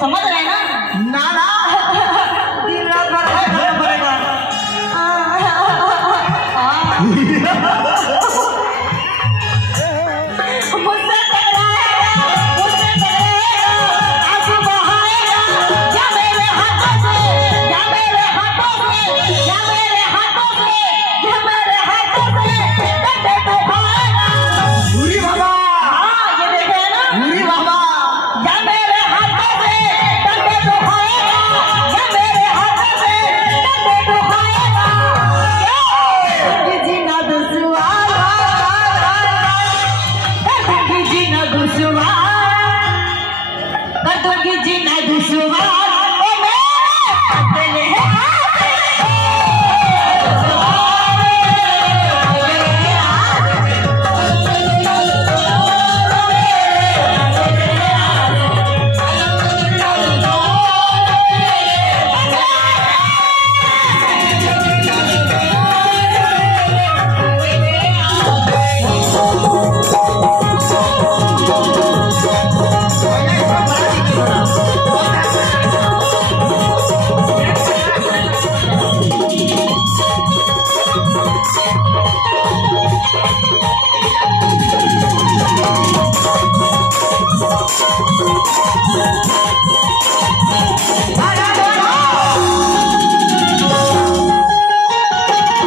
समझ रहे ना? ना ना दिन रात भर करना पड़ेगा। मुझसे टकराएगा, मुझसे टकराएगा, आंसू बहाएगा, या मेरे हाथों से, या मेरे हाथों से, या मेरे हाथों से, या मेरे हाथों से डंडे उठाएगा। भूरी बाबा, हाँ, ये देखे ना? भूरी बाबा, या मेरे हाथों से डंडे उठाएगा, या मेरे हाथों से डंडे उठाएगा। ये जीना दुश्वार, कर दूंगी जीना दुश्वार, कर दूंगी जीना दुश्वार।